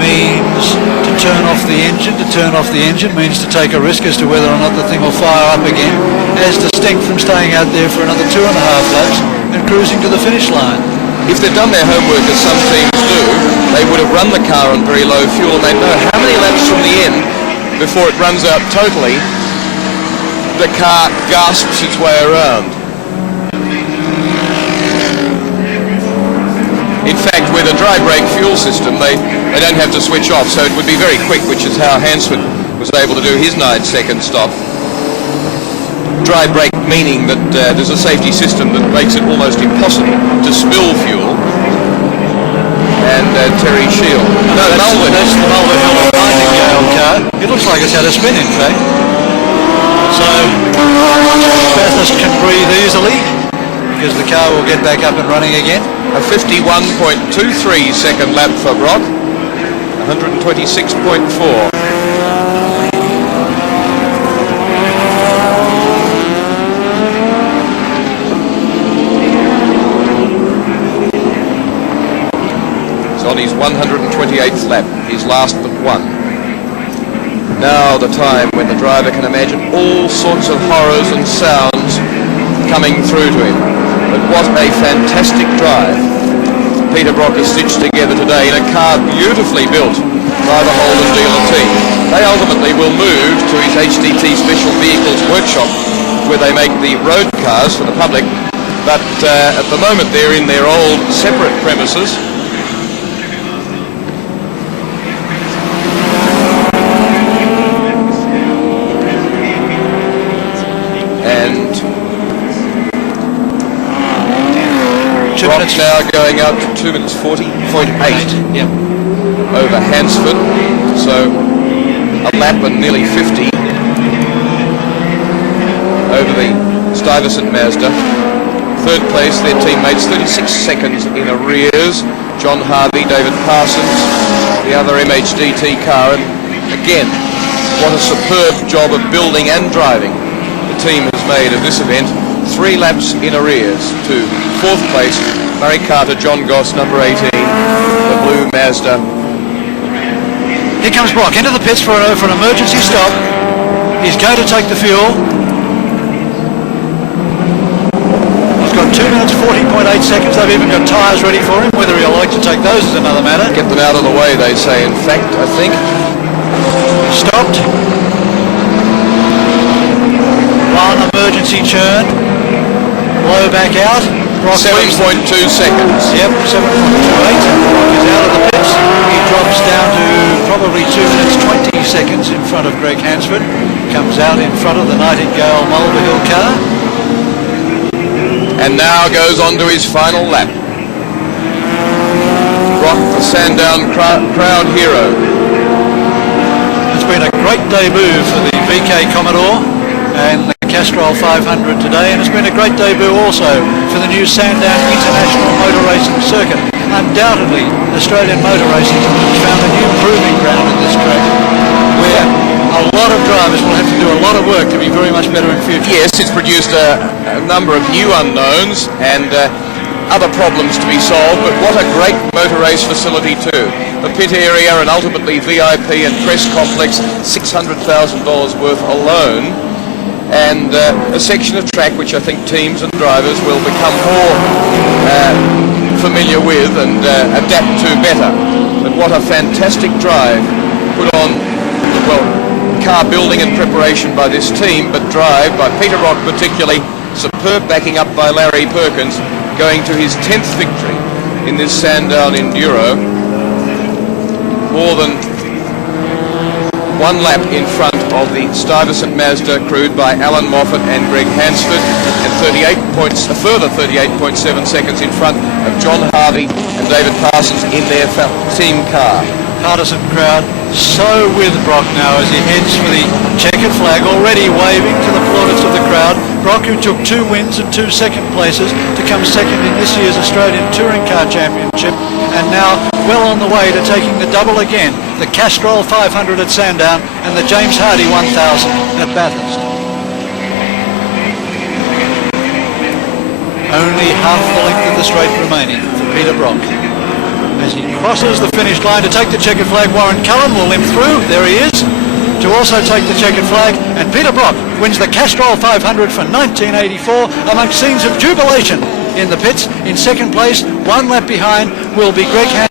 means to turn off the engine. To turn off the engine means to take a risk as to whether or not the thing will fire up again, as distinct from staying out there for another 2.5 laps and cruising to the finish line. If they'd done their homework, as some teams do, they would have run the car on very low fuel, and they'd know how many laps from the end before it runs out totally the car gasps its way around. In fact, with a dry brake fuel system, they don't have to switch off, so it would be very quick, which is how Hansford was able to do his 9-second stop. Dry brake meaning that there's a safety system that makes it almost impossible to spill fuel. And and Terry Shield. No, That's the Mulvihill Nightingale car. It looks like it's had a spin, in fact. So Bathurst can breathe easily because the car will get back up and running again. A 51.23 second lap for Brock. 126.4. On his 128th lap, his last but one. Now the time when the driver can imagine all sorts of horrors and sounds coming through to him. But what a fantastic drive Peter Brock has stitched together today in a car beautifully built by the Holden dealer team. They ultimately will move to his HDT Special Vehicles workshop where they make the road cars for the public. But at the moment they're in their old separate premises. Brock's now going out to 2 minutes 40.8 Yep. over Hansford, so a lap and nearly 50 over the Stuyvesant Mazda. Third place, their teammates 36 seconds in arrears. John Harvey, David Parsons, the other MHDT car, and again, what a superb job of building and driving the team has made of this event. 3 laps in arrears to fourth place, Murray Carter, John Goss, number 18, the blue Mazda. Here comes Brock into the pits for an emergency stop. He's going to take the fuel. He's got 2 minutes 40.8 seconds. They've even got tyres ready for him. Whether he'll like to take those is another matter. Get them out of the way, they say, in fact, I think. Stopped. One emergency churn. Blow back out. Brock 7.2 seconds. Yep, 7.28. Brock is out of the pits. He drops down to probably 2 minutes 20 seconds in front of Greg Hansford. Comes out in front of the Nightingale Mulvihill car. And now goes on to his final lap. Brock, the Sandown crowd hero. It's been a great debut for the VK Commodore and the Castrol 500 today, and it's been a great debut also for the new Sandown International Motor Racing Circuit. Undoubtedly, Australian motor racing has found a new proving ground at this track, where a lot of drivers will have to do a lot of work to be very much better in future. Yes, it's produced a number of new unknowns and other problems to be solved, but what a great motor race facility too. The pit area and ultimately VIP and press complex, $600,000 worth alone, and a section of track which I think teams and drivers will become more familiar with and adapt to better. But what a fantastic drive put on, well, car building and preparation by this team, but drive by Peter Brock particularly, superb backing up by Larry Perkins, going to his 10th victory in this Sandown Enduro. More than 1 lap in front of the Stuyvesant Mazda crewed by Alan Moffat and Greg Hansford, and a further 38.7 seconds in front of John Harvey and David Parsons in their team car. Partisan crowd so with Brock now as he heads for the checkered flag, already waving to the plaudits of the crowd. Brock, who took 2 wins and 2 second places to come second in this year's Australian Touring Car Championship, and now well on the way to taking the double again, the Castrol 500 at Sandown and the James Hardy 1000 at Bathurst. Only half the length of the straight remaining for Peter Brock. As he crosses the finish line to take the checkered flag, Warren Cullen will limp through. There he is, to also take the checkered flag. And Peter Brock wins the Castrol 500 for 1984 amongst scenes of jubilation in the pits. In second place, 1 lap behind, will be Greg